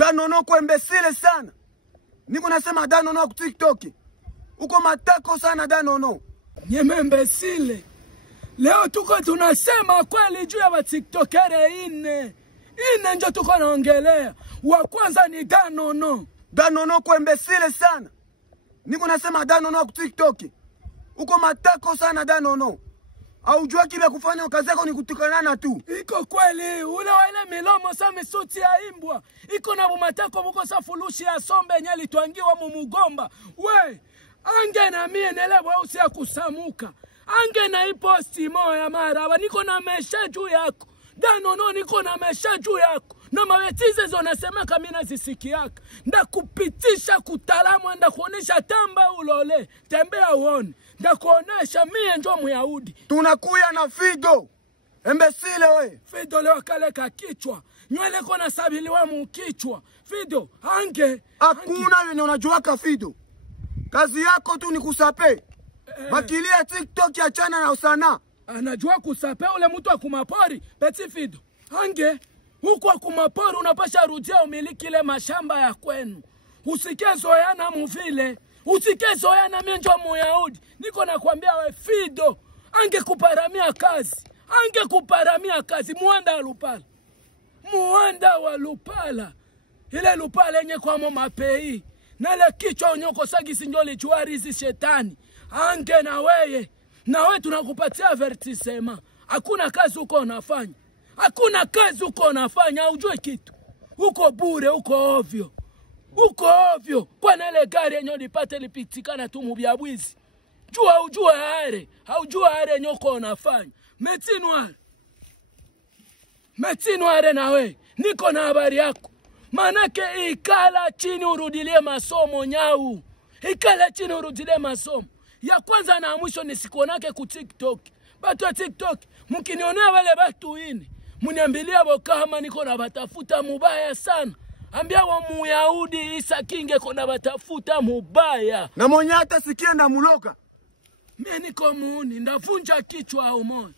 Danono kwa imbesile sana. Niko nasema Danono ku TikTok. Uko matako sana Danono. Nyeme imbesile. Leo tuko tunasema kweli juu ya wa TikTokere ine njo tuko naongelea. Wa kwanza ni Danono. Danono kwa imbesile sana. Niko nasema Danono ku TikTok. Uko matako sana Danono. Haujua kile kufanya kazi yako ni kutukanana tu. Iko kweli ule wale milomo sa misuti ya imbwa. Iko na bumatako buko sa fulushi ya sombe nyali tuangiwa mumugomba. We, ange na mie nelewa usi ya kusamuka. Ange na iposti moya mara. Niko na mesha juu yako. Danono niko na mesha juu yako. Na mawetize zonasema kamina zisikiaka. Nda kupitisha kutalamu. Nda kuonesha tamba ulole. Tembea uone. Nda kuonesha mie njo Muyahudi. Tunakuya na Fido. Imbesile we. Fido leo kaleka kichwa. Nywele kona sabiliwa mukichwa. Fido, ange. Hakuna wenye unajuaka Fido. Kazi yako tu ni kusape. Bakilia TikTok ya chana na usana. Anajua kusape ule mtu wa kumapori. Beti Fido, ange. Huku wa kumapori unapasha rudia umiliki ile mashamba ya kwenu. Usike zoyana muvile. Usike zoyana mienjo Muyahudi. Niko na kuambia we Fido. Ange kuparamia kazi. Ange kuparamia kazi. Muanda wa Lupala. Muanda wa Lupala. Ile Lupala yenye kwa mapei. Nale kichwa unyoko sagisi njoli juarizi shetani. Ange na weye. Na we tunakupatia vertisema. Hakuna kazi uko unafanya. Hakuna kazi uko unafanya. Ujue kitu. Uko bure, uko ovyo. Uko ovyo. Kwa nale gari yenye ulipate lipitikana tu mubiabwizi. Jua ujua hare. Haujua hare nyoko unafanya. Metinware na we. Niko na habari yako. Manake ikala chini urudilie masomo nyau. Ikala chini urudilie masomo. Ya kwanza na mwisho nisikuonake ku TikTok. Batu wa TikTok. Mkinionea wale batu ini. Muniambilia kama niko na batafuta mubaya sana. Ambia wa Muyahudi Isa Kinge kona batafuta mubaya. Na mwenye hata sikia na muloka. Mie niko muuni. Ndavunja kichwa au moyo.